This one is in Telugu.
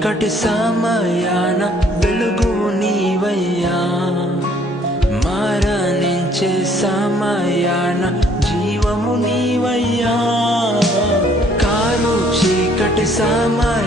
చీకటి సమయాన వెలుగు నీవయ్యా, మరణించే సమయాన జీవము నీవయ్యా. కారు చీకటి సమయాన